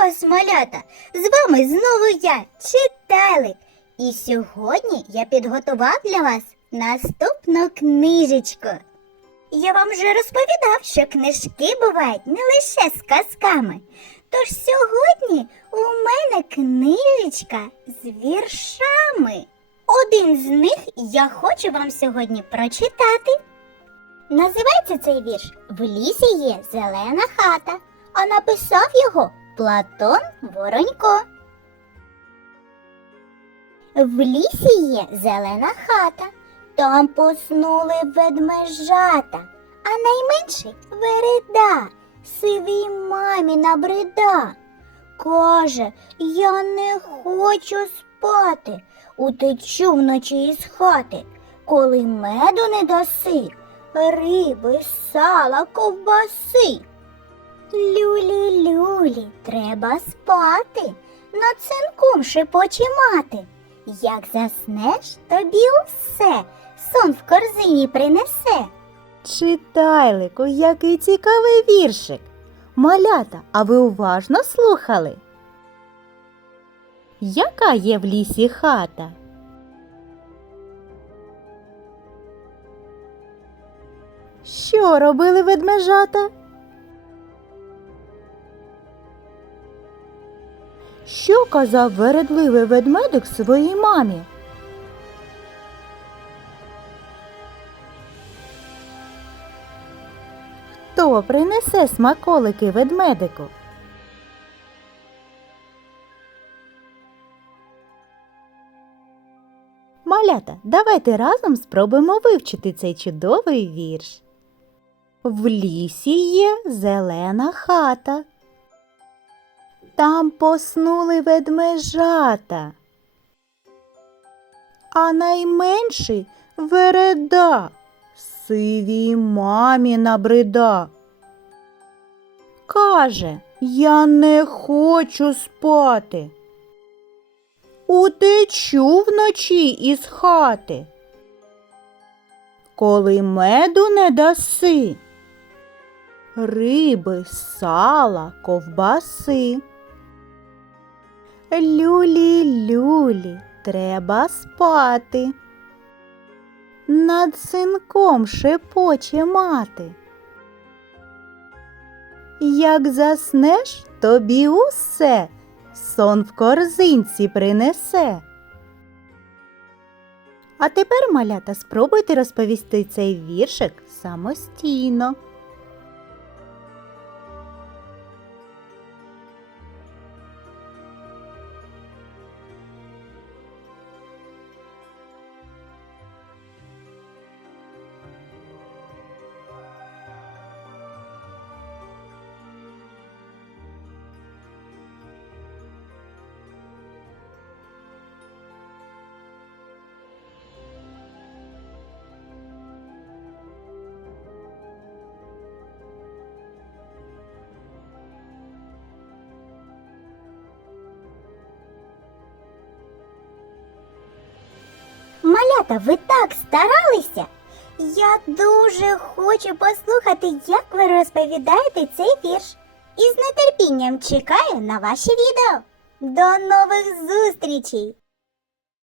вас, малята! З вами знову я, читайлик. І сьогодні я підготував для вас наступну книжечку. Я вам вже розповідав, що книжки бувають не лише з казками. Тож сьогодні у мене книжечка з віршами. Один з них я хочу вам сьогодні прочитати. Називається цей вірш В лісі є зелена хата, а написав його Платон Воронько. В лісі є зелена хата, там поснули ведмежата, а найменший вереда, сивій мамі набрида. Каже, я не хочу спати, утечу вночі із хати, коли меду не даси, риби, сала, ковбаси. Люлі, люлі, треба спати, над синком шепоче мати. Як заснеш, тобі усе сон в корзині принесе. Читайлику, який цікавий віршик. Малята, а ви уважно слухали? Яка є в лісі хата? Що робили ведмежата? Що казав вередливий ведмедик своїй мамі? Хто принесе смаколики ведмедику? Малята, давайте разом спробуємо вивчити цей чудовий вірш. В лісі є зелена хата. Там поснули ведмежата. А найменший вереда сивій мамі набрида. Каже, я не хочу спати. Утечу вночі із хати. Коли меду не даси, риби, сала, ковбаси. Люлі, люлі, треба спати. Над синком шепоче мати. Як заснеш, тобі усе сон в корзинці принесе. А тепер, малята, спробуйте розповісти цей віршик самостійно. Малята, ви так старалися. Я дуже хочу послухати, як ви розповідаєте цей вірш. І з нетерпінням чекаю на ваші відео. До нових зустрічей!